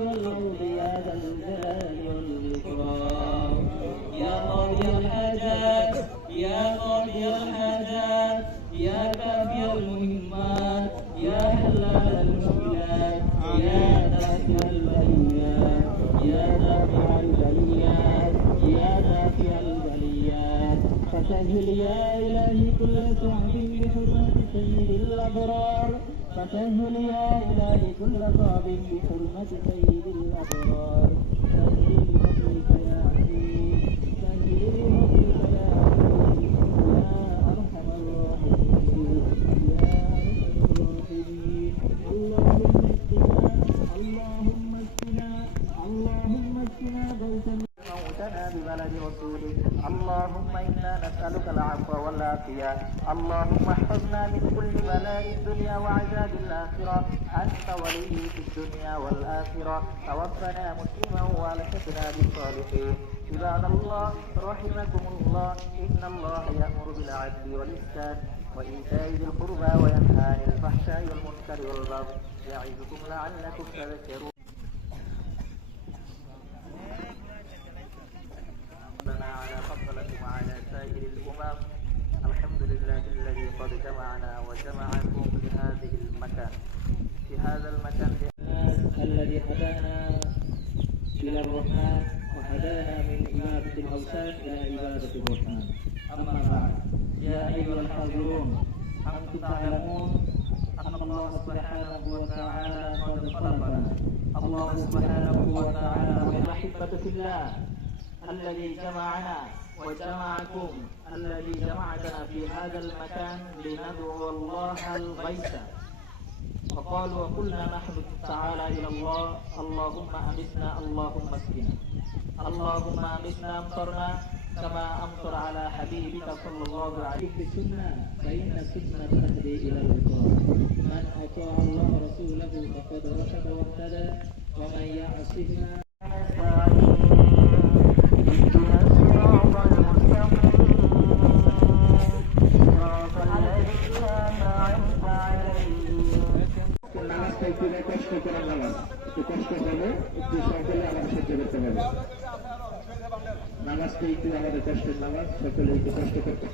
والأرض يا ذا الجلال والإكرام يا قاضي الحاجات يا قاضي الحاجات يا كافي المهمات يا حلال المشكلات يا دافع البليات يا دافع البليات يا دافع البليات فسهل يا إلهي كل صعب بحرمة سيد الأبرار. فسهل يا إلهي كل صعب بحرمة سيد الأبرار ببلد رسولك اللهم إنا نسألك العفو والعافية. اللهم احفظنا من كل بلاء الدنيا وعذاب الآخرة. أنت ولي في الدنيا والآخرة. توفنا مسلما وألحقنا بالصالحين. عباد الله رحمكم الله. إن الله يأمر بالعدل والإحسان وإيتاء ذي القربى وينهى عن الفحشاء والمنكر والبغي. يعظكم لعلكم تذكرون. جمعنا وجمعكم في هذه المكان في هذا المكان الذي هدانا إلى الرحمن وهدانا من عبادة الأوثان إلى عبادة الرحمن أما بعد يا أيها الحاضرون أنتم تعلمون أن الله سبحانه وتعالى قد خلقنا الله سبحانه وتعالى والأحبة في الله الذي جمعنا وجمعكم الذي جمعتنا في هذا المكان لندعو الله الغيث. فقال وقلنا نحن تعالى إلى الله اللهم أمسنا اللهم اسقنا اللهم أمسنا أمطرنا كما أمطر على حبيبك صلى الله عليه وسلم. بالسنة فإن السنة تهدي إلى اللقاء. من أطاع الله ورسوله فقد رشد واهتدى ومن يعصهما একটু কষ্ট করার লাগান। একটু কষ্ট হবে একটু সকলে আমার সহ্য করতে হবে। নামাজকে একটু আমাদের কষ্টের নামাজ, সকলে একটু কষ্ট করতে